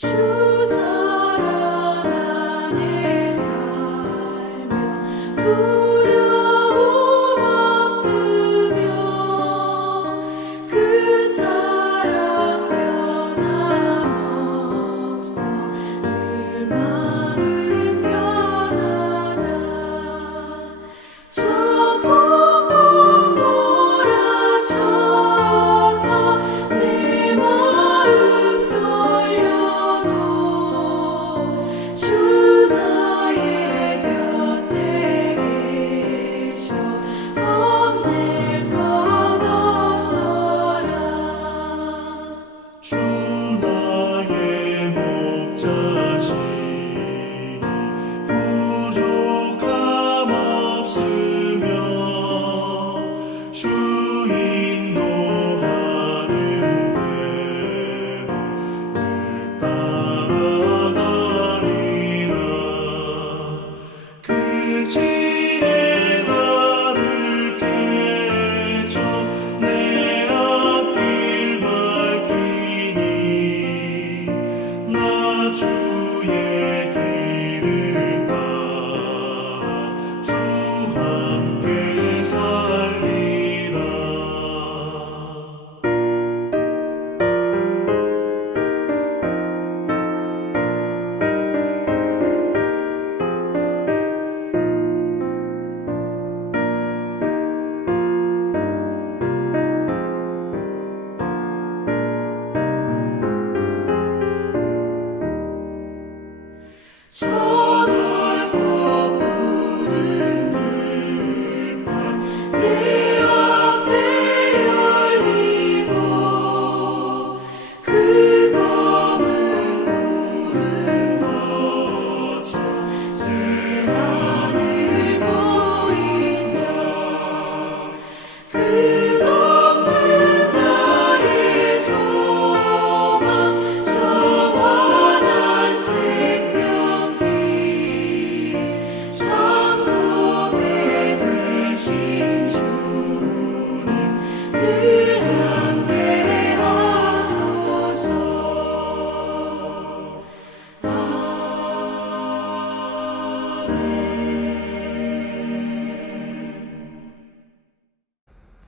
주 사랑 안에 살면 두려움 없으며 그 사랑 변함없어 늘 마음 편하다. 저 폭풍 몰아쳐서 내 마음 떨려도 주 나의 곁에 계셔 겁낼 것 없어라. 주 나의 목자시니 부족함 없으며 주 인도하는 대로 늘 따라가리라. 그 지혜 나를 깨쳐 내 앞길 밝히니 나 주의 길을 따라 주 함께 살리라. 저 넓고 푸른 들판 내 앞에 열리고 그 검은 구름 거쳐 새하늘 보인다. 끝없는 나의 소망 저 환한 생명길 참복에 되신 주님 늘 함께 하소서.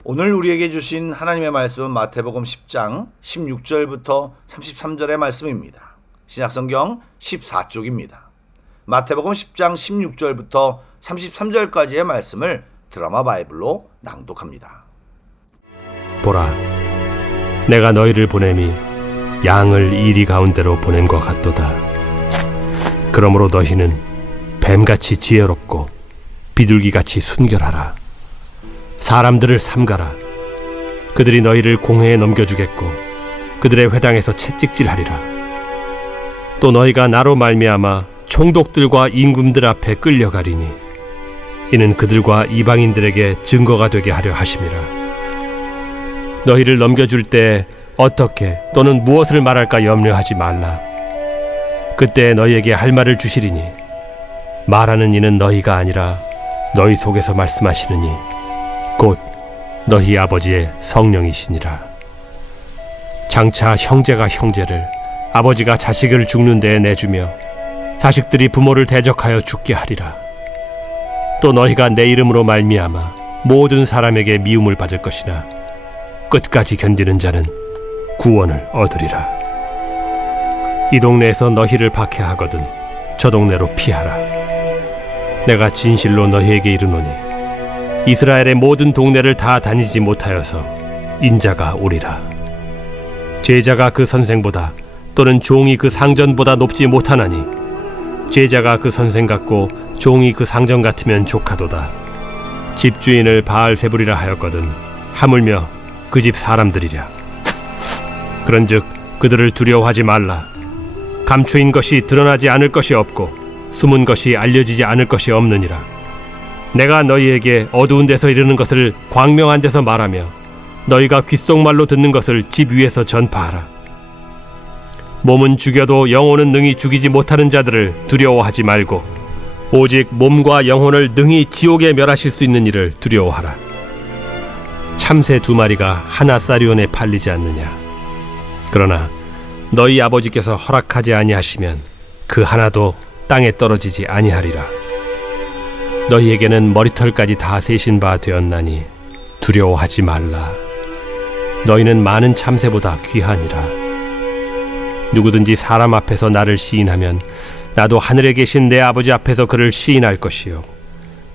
오늘 우리에게 주신 하나님의 말씀은 마태복음 10장 16절부터 33절의 말씀입니다. 신약성경 14쪽입니다. 마태복음 10장 16절부터 33절까지의 말씀을 드라마 바이블로 낭독합니다. 보라, 내가 너희를 보냄이 양을 이리 가운데로 보냄과 같도다. 그러므로 너희는 뱀같이 지혜롭고 비둘기같이 순결하라. 사람들을 삼가라. 그들이 너희를 공회에 넘겨주겠고 그들의 회당에서 채찍질하리라. 또 너희가 나로 말미암아 총독들과 임금들 앞에 끌려가리니 이는 그들과 이방인들에게 증거가 되게 하려 하심이라. 너희를 넘겨줄 때 어떻게 또는 무엇을 말할까 염려하지 말라. 그때 너희에게 할 말을 주시리니 말하는 이는 너희가 아니라 너희 속에서 말씀하시느니 곧 너희 아버지의 성령이시니라. 장차 형제가 형제를, 아버지가 자식을 죽는 데에 내주며 자식들이 부모를 대적하여 죽게 하리라. 또 너희가 내 이름으로 말미암아 모든 사람에게 미움을 받을 것이나 끝까지 견디는 자는 구원을 얻으리라. 이 동네에서 너희를 박해하거든 저 동네로 피하라. 내가 진실로 너희에게 이르노니 이스라엘의 모든 동네를 다 다니지 못하여서 인자가 오리라. 제자가 그 선생보다 또는 종이 그 상전보다 높지 못하나니 제자가 그 선생 같고 종이 그 상전 같으면 족하도다. 집주인을 바알세불이라 하였거든 하물며 그 집 사람들이랴. 그런즉 그들을 두려워하지 말라. 감추인 것이 드러나지 않을 것이 없고 숨은 것이 알려지지 않을 것이 없느니라. 내가 너희에게 어두운 데서 이르는 것을 광명한 데서 말하며 너희가 귓속말로 듣는 것을 집 위에서 전파하라. 몸은 죽여도 영혼은 능히 죽이지 못하는 자들을 두려워하지 말고 오직 몸과 영혼을 능히 지옥에 멸하실 수 있는 이를 두려워하라. 참새 2마리가 하나 사리온에 팔리지 않느냐. 그러나 너희 아버지께서 허락하지 아니하시면 그 하나도 땅에 떨어지지 아니하리라. 너희에게는 머리털까지 다 세신 바 되었나니 두려워하지 말라. 너희는 많은 참새보다 귀하니라. 누구든지 사람 앞에서 나를 시인하면 나도 하늘에 계신 내 아버지 앞에서 그를 시인할 것이요,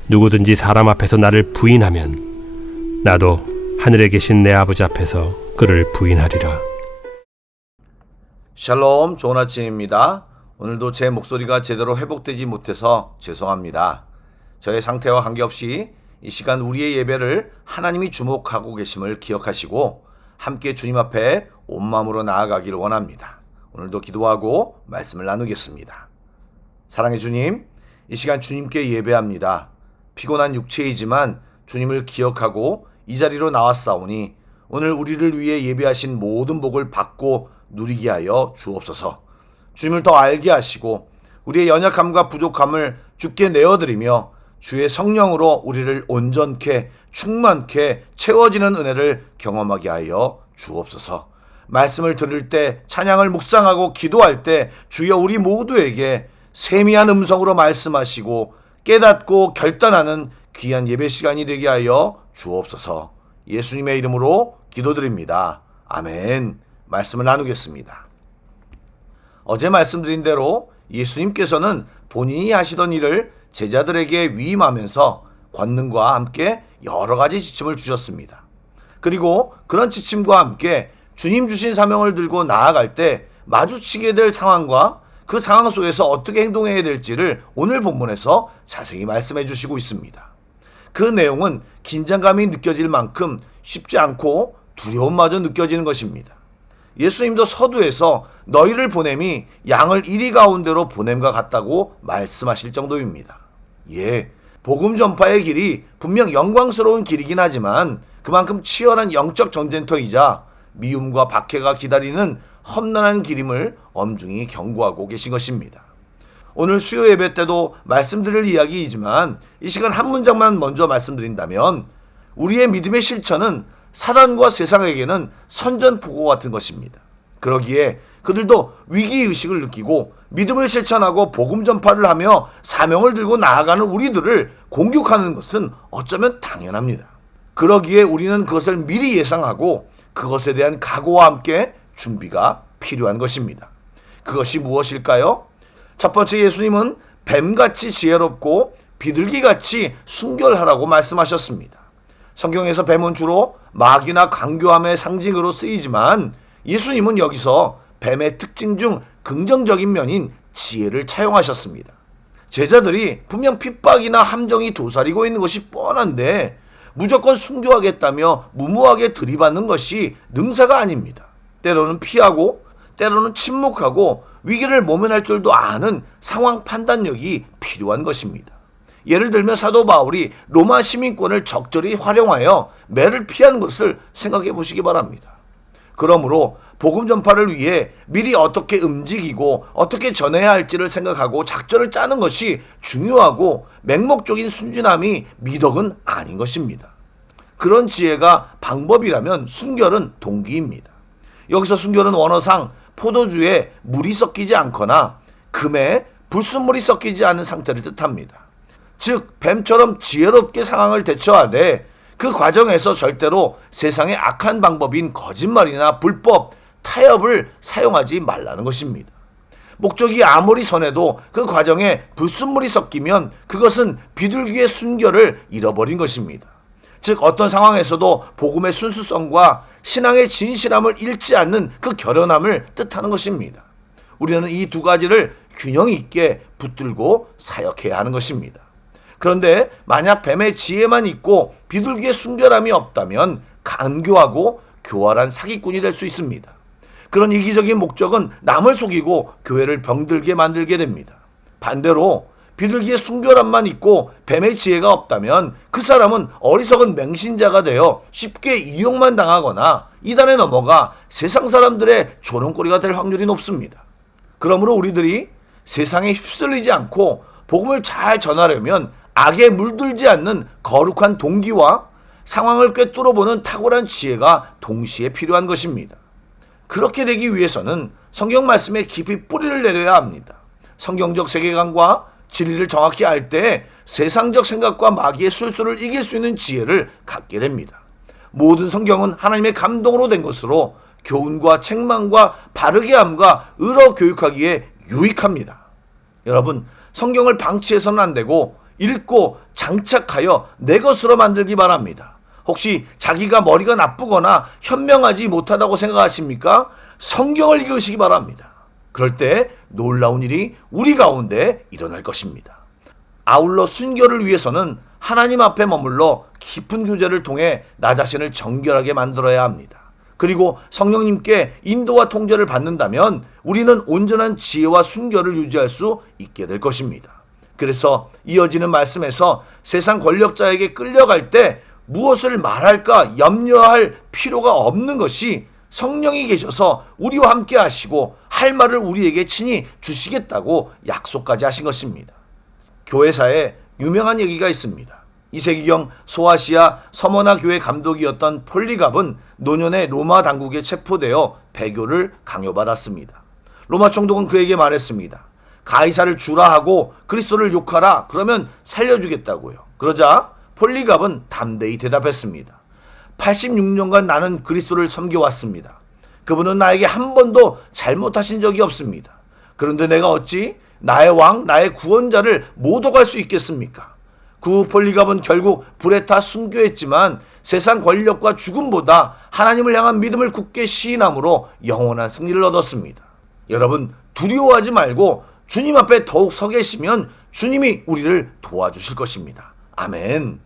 누구든지 사람 앞에서 나를 부인하면 나도 하늘에 계신 내 아버지 앞에서 그를 부인하리라. 샬롬, 좋은 아침입니다. 오늘도 제 목소리가 제대로 회복되지 못해서 죄송합니다. 저의 상태와 관계없이 이 시간 우리의 예배를 하나님이 주목하고 계심을 기억하시고 함께 주님 앞에 온 마음으로 나아가기를 원합니다. 오늘도 기도하고 말씀을 나누겠습니다. 사랑의 주님, 이 시간 주님께 예배합니다. 피곤한 육체이지만 주님을 기억하고 이 자리로 나왔사오니 오늘 우리를 위해 예배하신 모든 복을 받고 누리게 하여 주옵소서. 주님을 더 알게 하시고 우리의 연약함과 부족함을 주께 내어드리며 주의 성령으로 우리를 온전케 충만케 채워지는 은혜를 경험하게 하여 주옵소서. 말씀을 들을 때, 찬양을 묵상하고 기도할 때 주여 우리 모두에게 세미한 음성으로 말씀하시고 깨닫고 결단하는 귀한 예배 시간이 되게 하여 주옵소서. 예수님의 이름으로 기도드립니다. 아멘. 말씀을 나누겠습니다. 어제 말씀드린 대로 예수님께서는 본인이 하시던 일을 제자들에게 위임하면서 권능과 함께 여러 가지 지침을 주셨습니다. 그리고 그런 지침과 함께 주님 주신 사명을 들고 나아갈 때 마주치게 될 상황과 그 상황 속에서 어떻게 행동해야 될지를 오늘 본문에서 자세히 말씀해 주시고 있습니다. 그 내용은 긴장감이 느껴질 만큼 쉽지 않고 두려움마저 느껴지는 것입니다. 예수님도 서두에서 너희를 보냄이 양을 이리 가운데로 보냄과 같다고 말씀하실 정도입니다. 복음 전파의 길이 분명 영광스러운 길이긴 하지만 그만큼 치열한 영적 전쟁터이자 미움과 박해가 기다리는 험난한 길임을 엄중히 경고하고 계신 것입니다. 오늘 수요 예배 때도 말씀드릴 이야기이지만 이 시간 한 문장만 먼저 말씀드린다면 우리의 믿음의 실천은 사단과 세상에게는 선전포고 같은 것입니다. 그러기에 그들도 위기의식을 느끼고 믿음을 실천하고 복음 전파를 하며 사명을 들고 나아가는 우리들을 공격하는 것은 어쩌면 당연합니다. 그러기에 우리는 그것을 미리 예상하고 그것에 대한 각오와 함께 준비가 필요한 것입니다. 그것이 무엇일까요? 첫 번째, 예수님은 뱀같이 지혜롭고 비둘기같이 순결하라고 말씀하셨습니다. 성경에서 뱀은 주로 마귀나 강교함의 상징으로 쓰이지만 예수님은 여기서 뱀의 특징 중 긍정적인 면인 지혜를 차용하셨습니다. 제자들이 분명 핍박이나 함정이 도사리고 있는 것이 뻔한데 무조건 순교하겠다며 무모하게 들이받는 것이 능사가 아닙니다. 때로는 피하고 때로는 침묵하고 위기를 모면할 줄도 아는 상황 판단력이 필요한 것입니다. 예를 들면 사도 바울이 로마 시민권을 적절히 활용하여 매를 피한 것을 생각해 보시기 바랍니다. 그러므로 복음 전파를 위해 미리 어떻게 움직이고 어떻게 전해야 할지를 생각하고 작전을 짜는 것이 중요하고 맹목적인 순진함이 미덕은 아닌 것입니다. 그런 지혜가 방법이라면 순결은 동기입니다. 여기서 순결은 원어상 포도주에 물이 섞이지 않거나 금에 불순물이 섞이지 않은 상태를 뜻합니다. 즉 뱀처럼 지혜롭게 상황을 대처하되 그 과정에서 절대로 세상의 악한 방법인 거짓말이나 불법, 타협을 사용하지 말라는 것입니다. 목적이 아무리 선해도 그 과정에 불순물이 섞이면 그것은 비둘기의 순결을 잃어버린 것입니다. 즉 어떤 상황에서도 복음의 순수성과 신앙의 진실함을 잃지 않는 그 결연함을 뜻하는 것입니다. 우리는 이 두 가지를 균형 있게 붙들고 사역해야 하는 것입니다. 그런데 만약 뱀의 지혜만 있고 비둘기의 순결함이 없다면 간교하고 교활한 사기꾼이 될 수 있습니다. 그런 이기적인 목적은 남을 속이고 교회를 병들게 만들게 됩니다. 반대로 비둘기의 순결함만 있고 뱀의 지혜가 없다면 그 사람은 어리석은 맹신자가 되어 쉽게 이용만 당하거나 이단에 넘어가 세상 사람들의 조롱거리가 될 확률이 높습니다. 그러므로 우리들이 세상에 휩쓸리지 않고 복음을 잘 전하려면 악에 물들지 않는 거룩한 동기와 상황을 꿰뚫어보는 탁월한 지혜가 동시에 필요한 것입니다. 그렇게 되기 위해서는 성경 말씀에 깊이 뿌리를 내려야 합니다. 성경적 세계관과 진리를 정확히 알 때 세상적 생각과 마귀의 술수를 이길 수 있는 지혜를 갖게 됩니다. 모든 성경은 하나님의 감동으로 된 것으로 교훈과 책망과 바르게 함과 의로 교육하기에 유익합니다. 여러분, 성경을 방치해서는 안 되고 읽고 장착하여 내 것으로 만들기 바랍니다. 혹시 자기가 머리가 나쁘거나 현명하지 못하다고 생각하십니까? 성경을 읽으시기 바랍니다. 그럴 때 놀라운 일이 우리 가운데 일어날 것입니다. 아울러 순결을 위해서는 하나님 앞에 머물러 깊은 교제를 통해 나 자신을 정결하게 만들어야 합니다. 그리고 성령님께 인도와 통제를 받는다면 우리는 온전한 지혜와 순결을 유지할 수 있게 될 것입니다. 그래서 이어지는 말씀에서 세상 권력자에게 끌려갈 때 무엇을 말할까 염려할 필요가 없는 것이 성령이 계셔서 우리와 함께 하시고 할 말을 우리에게 친히 주시겠다고 약속까지 하신 것입니다. 교회사에 유명한 얘기가 있습니다. 2세기경 소아시아 서머나 교회 감독이었던 폴리갑은 노년에 로마 당국에 체포되어 배교를 강요받았습니다. 로마 총독은 그에게 말했습니다. 가이사를 주라 하고 그리스도를 욕하라, 그러면 살려주겠다고요. 그러자 폴리갑은 담대히 대답했습니다. 86년간 나는 그리스도를 섬겨왔습니다. 그분은 나에게 한 번도 잘못하신 적이 없습니다. 그런데 내가 어찌 나의 왕, 나의 구원자를 모독할 수 있겠습니까? 그 후 폴리갑은 결국 불에 타 순교했지만 세상 권력과 죽음보다 하나님을 향한 믿음을 굳게 시인함으로 영원한 승리를 얻었습니다. 여러분, 두려워하지 말고 주님 앞에 더욱 서 계시면 주님이 우리를 도와주실 것입니다. 아멘.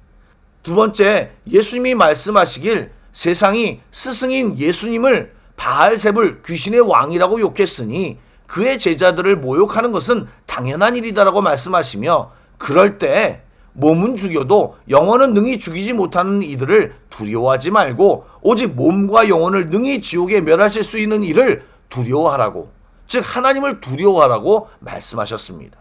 두 번째, 예수님이 말씀하시길 세상이 스승인 예수님을 바알세불 귀신의 왕이라고 욕했으니 그의 제자들을 모욕하는 것은 당연한 일이다라고 말씀하시며, 그럴 때 몸은 죽여도 영혼은 능히 죽이지 못하는 이들을 두려워하지 말고 오직 몸과 영혼을 능히 지옥에 멸하실 수 있는 이를 두려워하라고, 즉 하나님을 두려워하라고 말씀하셨습니다.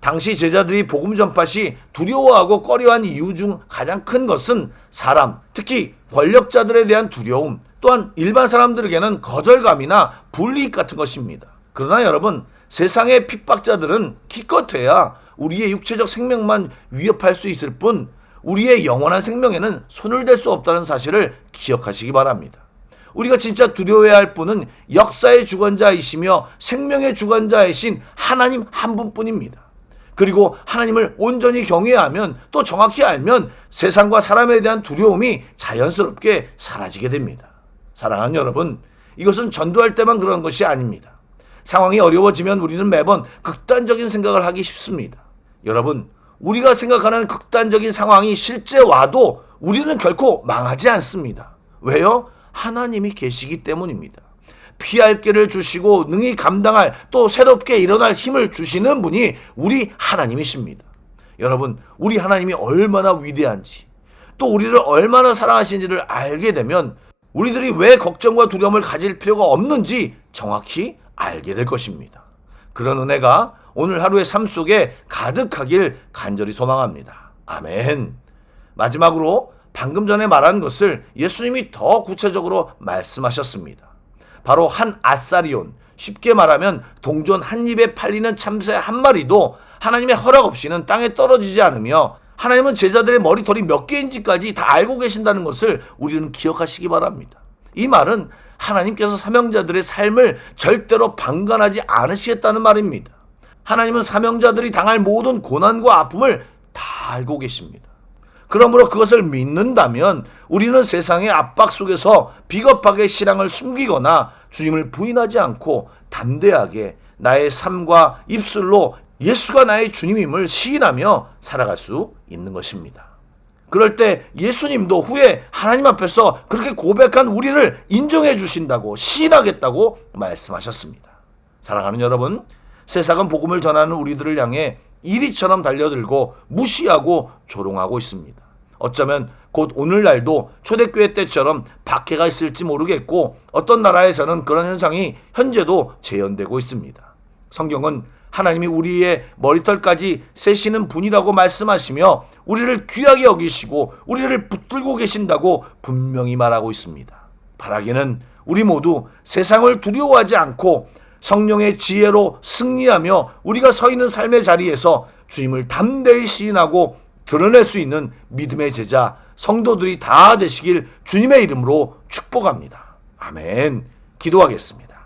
당시 제자들이 복음 전파 시 두려워하고 꺼려한 이유 중 가장 큰 것은 사람, 특히 권력자들에 대한 두려움, 또한 일반 사람들에게는 거절감이나 불이익 같은 것입니다. 그러나 여러분, 세상의 핍박자들은 기껏해야 우리의 육체적 생명만 위협할 수 있을 뿐 우리의 영원한 생명에는 손을 댈 수 없다는 사실을 기억하시기 바랍니다. 우리가 진짜 두려워해야 할 분은 역사의 주관자이시며 생명의 주관자이신 하나님 한 분뿐입니다. 그리고 하나님을 온전히 경외하면, 또 정확히 알면 세상과 사람에 대한 두려움이 자연스럽게 사라지게 됩니다. 사랑하는 여러분, 이것은 전도할 때만 그런 것이 아닙니다. 상황이 어려워지면 우리는 매번 극단적인 생각을 하기 쉽습니다. 여러분, 우리가 생각하는 극단적인 상황이 실제 와도 우리는 결코 망하지 않습니다. 왜요? 하나님이 계시기 때문입니다. 피할 길을 주시고 능히 감당할, 또 새롭게 일어날 힘을 주시는 분이 우리 하나님이십니다. 여러분, 우리 하나님이 얼마나 위대한지, 또 우리를 얼마나 사랑하시는지를 알게 되면 우리들이 왜 걱정과 두려움을 가질 필요가 없는지 정확히 알게 될 것입니다. 그런 은혜가 오늘 하루의 삶 속에 가득하길 간절히 소망합니다. 아멘. 마지막으로 방금 전에 말한 것을 예수님이 더 구체적으로 말씀하셨습니다. 바로 한 아사리온, 쉽게 말하면 동전 한 입에 팔리는 참새 한 마리도 하나님의 허락 없이는 땅에 떨어지지 않으며, 하나님은 제자들의 머리털이 몇 개인지까지 다 알고 계신다는 것을 우리는 기억하시기 바랍니다. 이 말은 하나님께서 사명자들의 삶을 절대로 방관하지 않으시겠다는 말입니다. 하나님은 사명자들이 당할 모든 고난과 아픔을 다 알고 계십니다. 그러므로 그것을 믿는다면 우리는 세상의 압박 속에서 비겁하게 신앙을 숨기거나 주님을 부인하지 않고 담대하게 나의 삶과 입술로 예수가 나의 주님임을 시인하며 살아갈 수 있는 것입니다. 그럴 때 예수님도 후에 하나님 앞에서 그렇게 고백한 우리를 인정해 주신다고, 시인하겠다고 말씀하셨습니다. 사랑하는 여러분, 세상은 복음을 전하는 우리들을 향해 이리처럼 달려들고 무시하고 조롱하고 있습니다. 어쩌면 곧 오늘날도 초대교회 때처럼 박해가 있을지 모르겠고, 어떤 나라에서는 그런 현상이 현재도 재현되고 있습니다. 성경은 하나님이 우리의 머리털까지 세시는 분이라고 말씀하시며 우리를 귀하게 여기시고 우리를 붙들고 계신다고 분명히 말하고 있습니다. 바라기는 우리 모두 세상을 두려워하지 않고 성령의 지혜로 승리하며 우리가 서 있는 삶의 자리에서 주님을 담대히 시인하고 드러낼 수 있는 믿음의 제자 성도들이 다 되시길 주님의 이름으로 축복합니다. 아멘. 기도하겠습니다.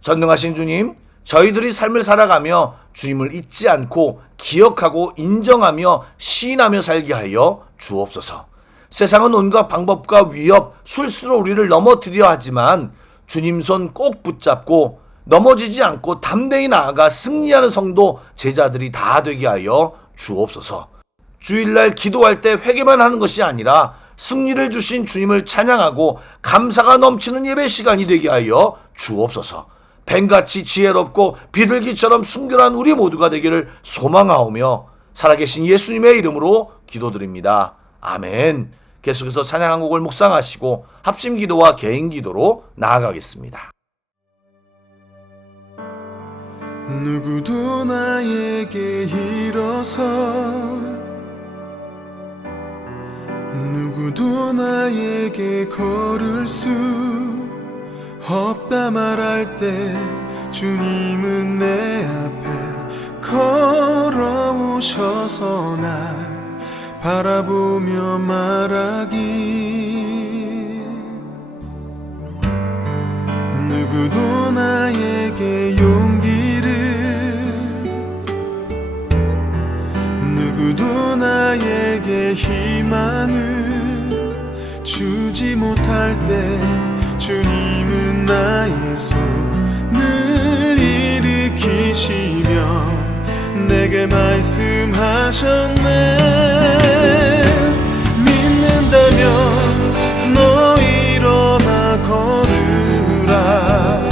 전능하신 주님, 저희들이 삶을 살아가며 주님을 잊지 않고 기억하고 인정하며 시인하며 살게 하여 주옵소서. 세상은 온갖 방법과 위협, 술수로 우리를 넘어뜨려 하지만 주님 손 꼭 붙잡고 넘어지지 않고 담대히 나아가 승리하는 성도 제자들이 다 되게 하여 주옵소서. 주일날 기도할 때 회개만 하는 것이 아니라 승리를 주신 주님을 찬양하고 감사가 넘치는 예배 시간이 되게 하여 주옵소서. 뱀같이 지혜롭고 비둘기처럼 순결한 우리 모두가 되기를 소망하오며 살아계신 예수님의 이름으로 기도드립니다. 아멘. 계속해서 찬양 한 곡을 묵상하시고 합심 기도와 개인 기도로 나아가겠습니다. 누구도 나에게 일어서 누구도 나에게 걸을 수 없다 말할 때 주님은 내 앞에 걸어오셔서 날 바라보며 말하기 누구도 나에게 용기를 누구도 나에게 희망을 주지 못할 때 주님은 나의 손을 일으키시며 내게 말씀하셨네. 믿는다면 너 일어나 걸으라.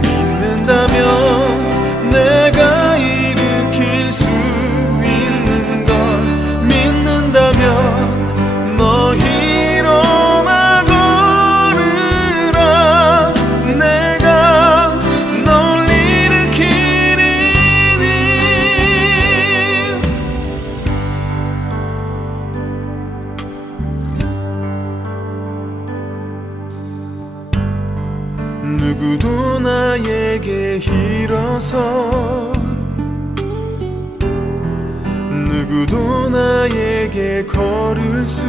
믿는다면 내가 일으킬 수 있는 걸 믿는다면 너 일어나 걸으라. 내가 널 일으키리니. 누구도 나에게 일어서 누구도 나에게 걸을 수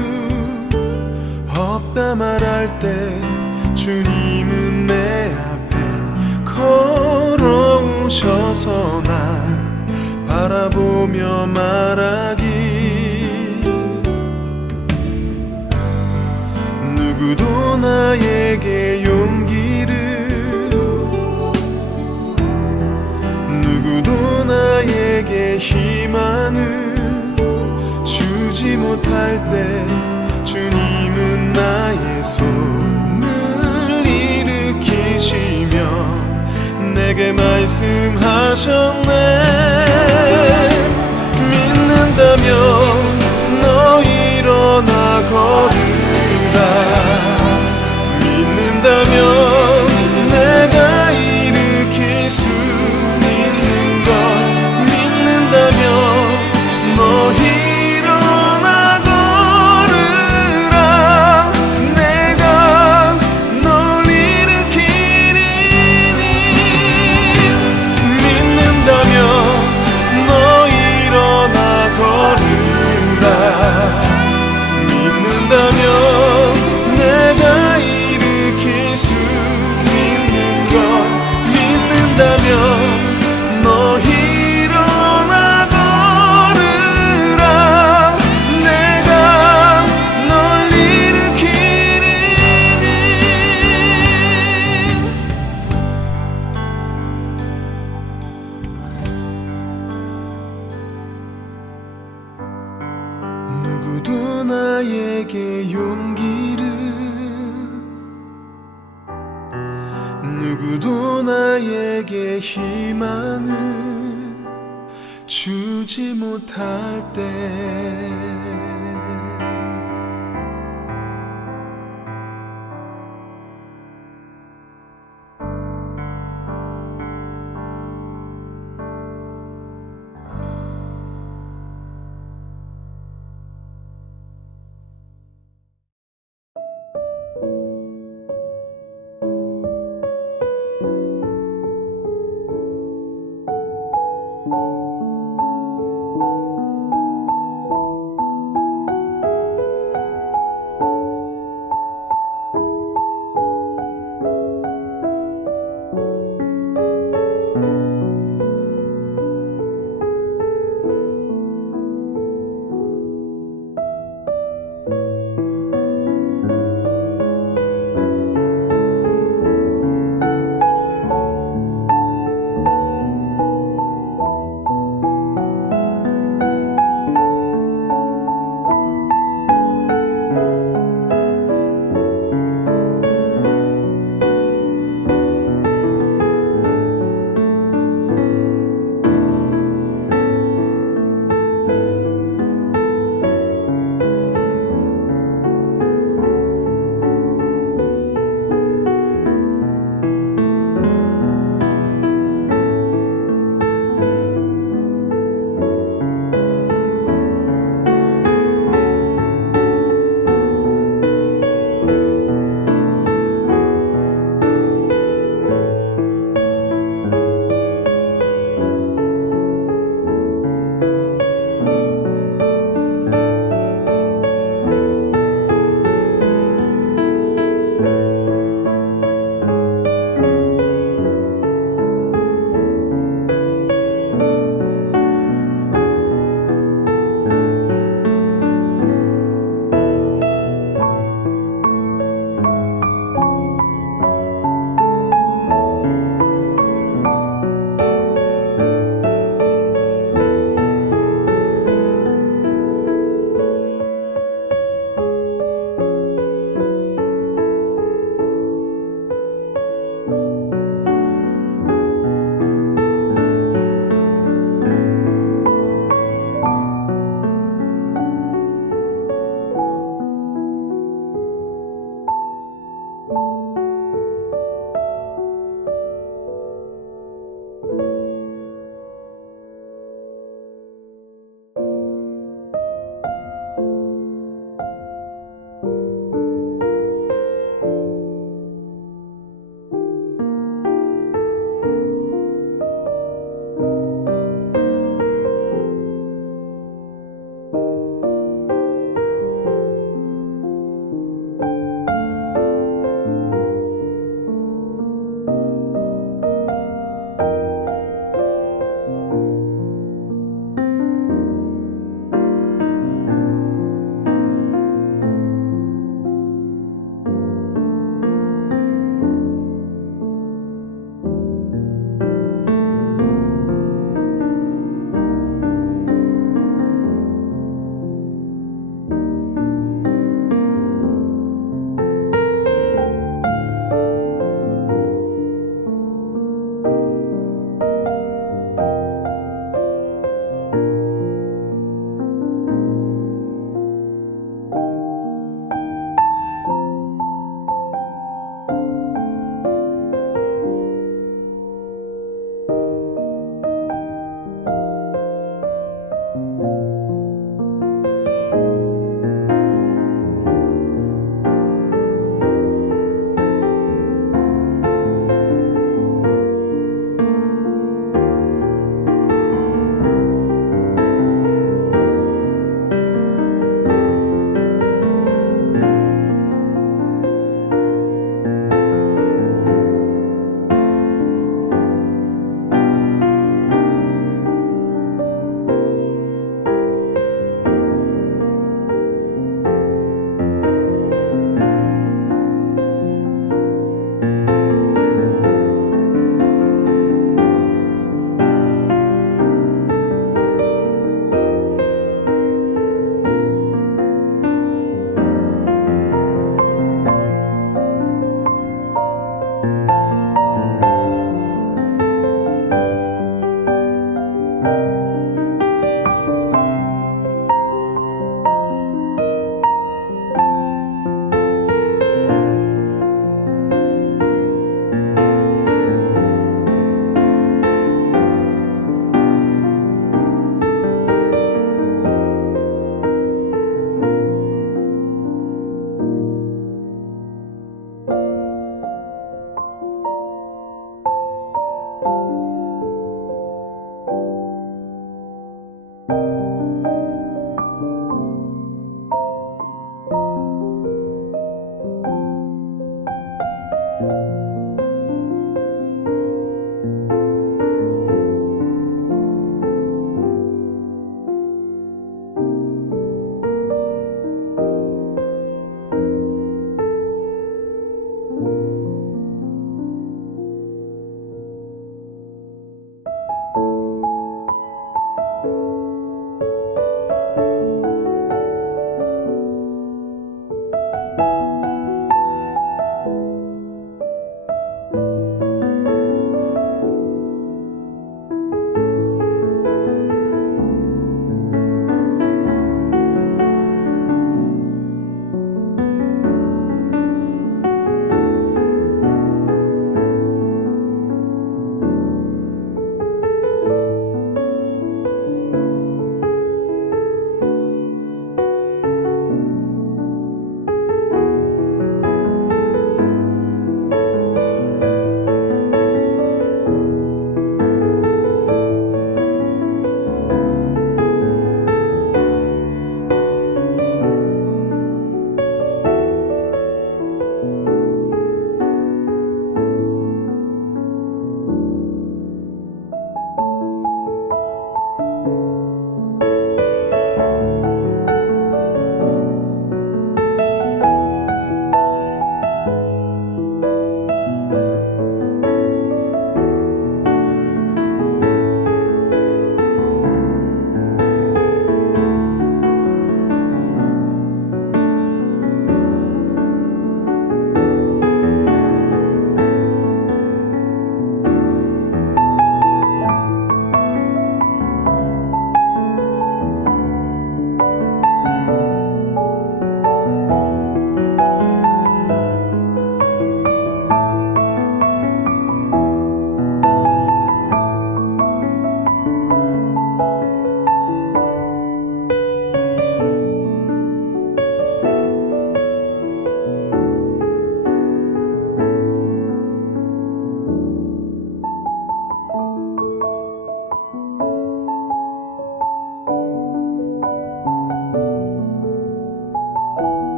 없다 말할 때 주님은 내 앞에 걸어오셔서 날 바라보며 말하기 누구도 나에게 용기를 누구도 나에게 희망을 주지 못할 때 주님은 나의 손을 일으키시며 내게 말씀하셨네. 믿는다면 너 일어나 걸으라. 믿는다면 내가 일으킬 수 있는 걸 믿는다면 너 일어나 걸으라. 내가 널 일으키리니. 믿는다면 너 일어나 걸으라. 믿는다면 내가 일으킬 수 있는 걸 믿는다면 너 일어나 걸으라. 내가 널 일으키리니. 누구도 나에게 용기를 누구도 나에게 희망을 주지 못할 때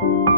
주